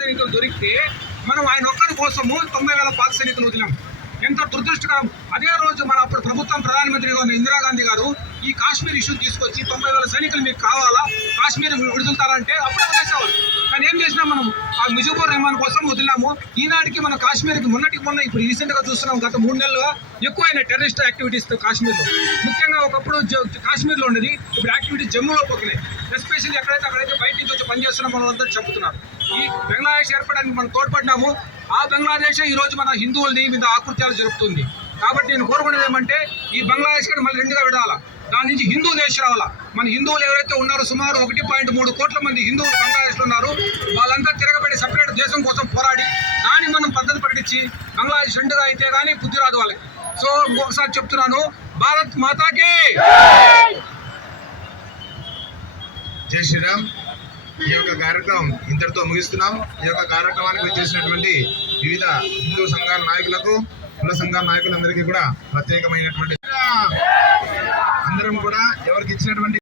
సైనికులు దొరికితే మనం ఆయన ఒక్కరి కోసము తొంభై వేల పాత సైనికులు వదిలాం. ఎంత దురదృష్టకరం. అదే రోజు మన అప్పుడు ప్రభుత్వం ప్రధానమంత్రిగా ఉన్న ఇందిరాగాంధీ గారు ఈ కాశ్మీర్ ఇష్యూ తీసుకొచ్చి తొంభై వేల సైనికులు మీకు కావాలా? కాశ్మీర్ విడుదలతారంటే అప్పుడు ఏం చేసినాం మనం ఆ ముజిబుర్ రెహమాన్ కోసం వదిలాము ఈనాటికి మన కాశ్మీర్కి మొన్నటికి మొన్న ఇప్పుడు రీసెంట్గా చూస్తున్నాం గత మూడు నెలలుగా ఎక్కువైన టెర్రరిస్ట్ యాక్టివిటీస్ కాశ్మీర్లో. ముఖ్యంగా ఒకప్పుడు జ- కాశ్మీర్లో ఉండేది ఇప్పుడు యాక్టివిటీస్ జమ్మూలో పోతున్నాయి. ఎస్పెషల్లీ ఎక్కడైతే అక్కడైతే బయట నుంచి వచ్చి పనిచేస్తున్న వాళ్ళంతా చెబుతున్నారు. ఈ బంగ్లాదేశ్ ఏర్పడడానికి మనం తోడ్పడినాము ఆ బంగ్లాదేశ్ ఈ రోజు మన హిందువుల్ని మీద ఆకృత్యాలు జరుపుతుంది. కాబట్టి నేను కోరుకునేది ఏమంటే ఈ బంగ్లాదేశ్ కానీ మళ్ళీ రెండుగా విడాలా. దాని నుంచి హిందూ దేశ రావాలా? మన హిందువులు ఎవరైతే ఉన్నారో సుమారు ఒకటి పాయింట్ మూడు కోట్ల మంది హిందువులు బంగ్లాదేశ్లో ఉన్నారు వాళ్ళంతా తిరగబడి సపరేట్ దేశం కోసం పోరాడి దాన్ని మనం పద్ధతి ప్రకటించి బంగ్లాదేశ్ రెండుగా అయితే కానీ బుద్ధి రాదు వాళ్ళకి. సో ఇంకొకసారి చెప్తున్నాను భారత్ మాతాకి! జై శ్రీరామ్. ఈ యొక్క కార్యక్రమం ఇంతటితో ముగిస్తున్నాం. ఈ యొక్క కార్యక్రమానికి వచ్చేసినటువంటి వివిధ హిందూ సంఘాల నాయకులకు కుల సంఘాల నాయకులందరికీ కూడా ప్రత్యేకమైనటువంటి అందరం కూడా ఎవరికి ఇచ్చినటువంటి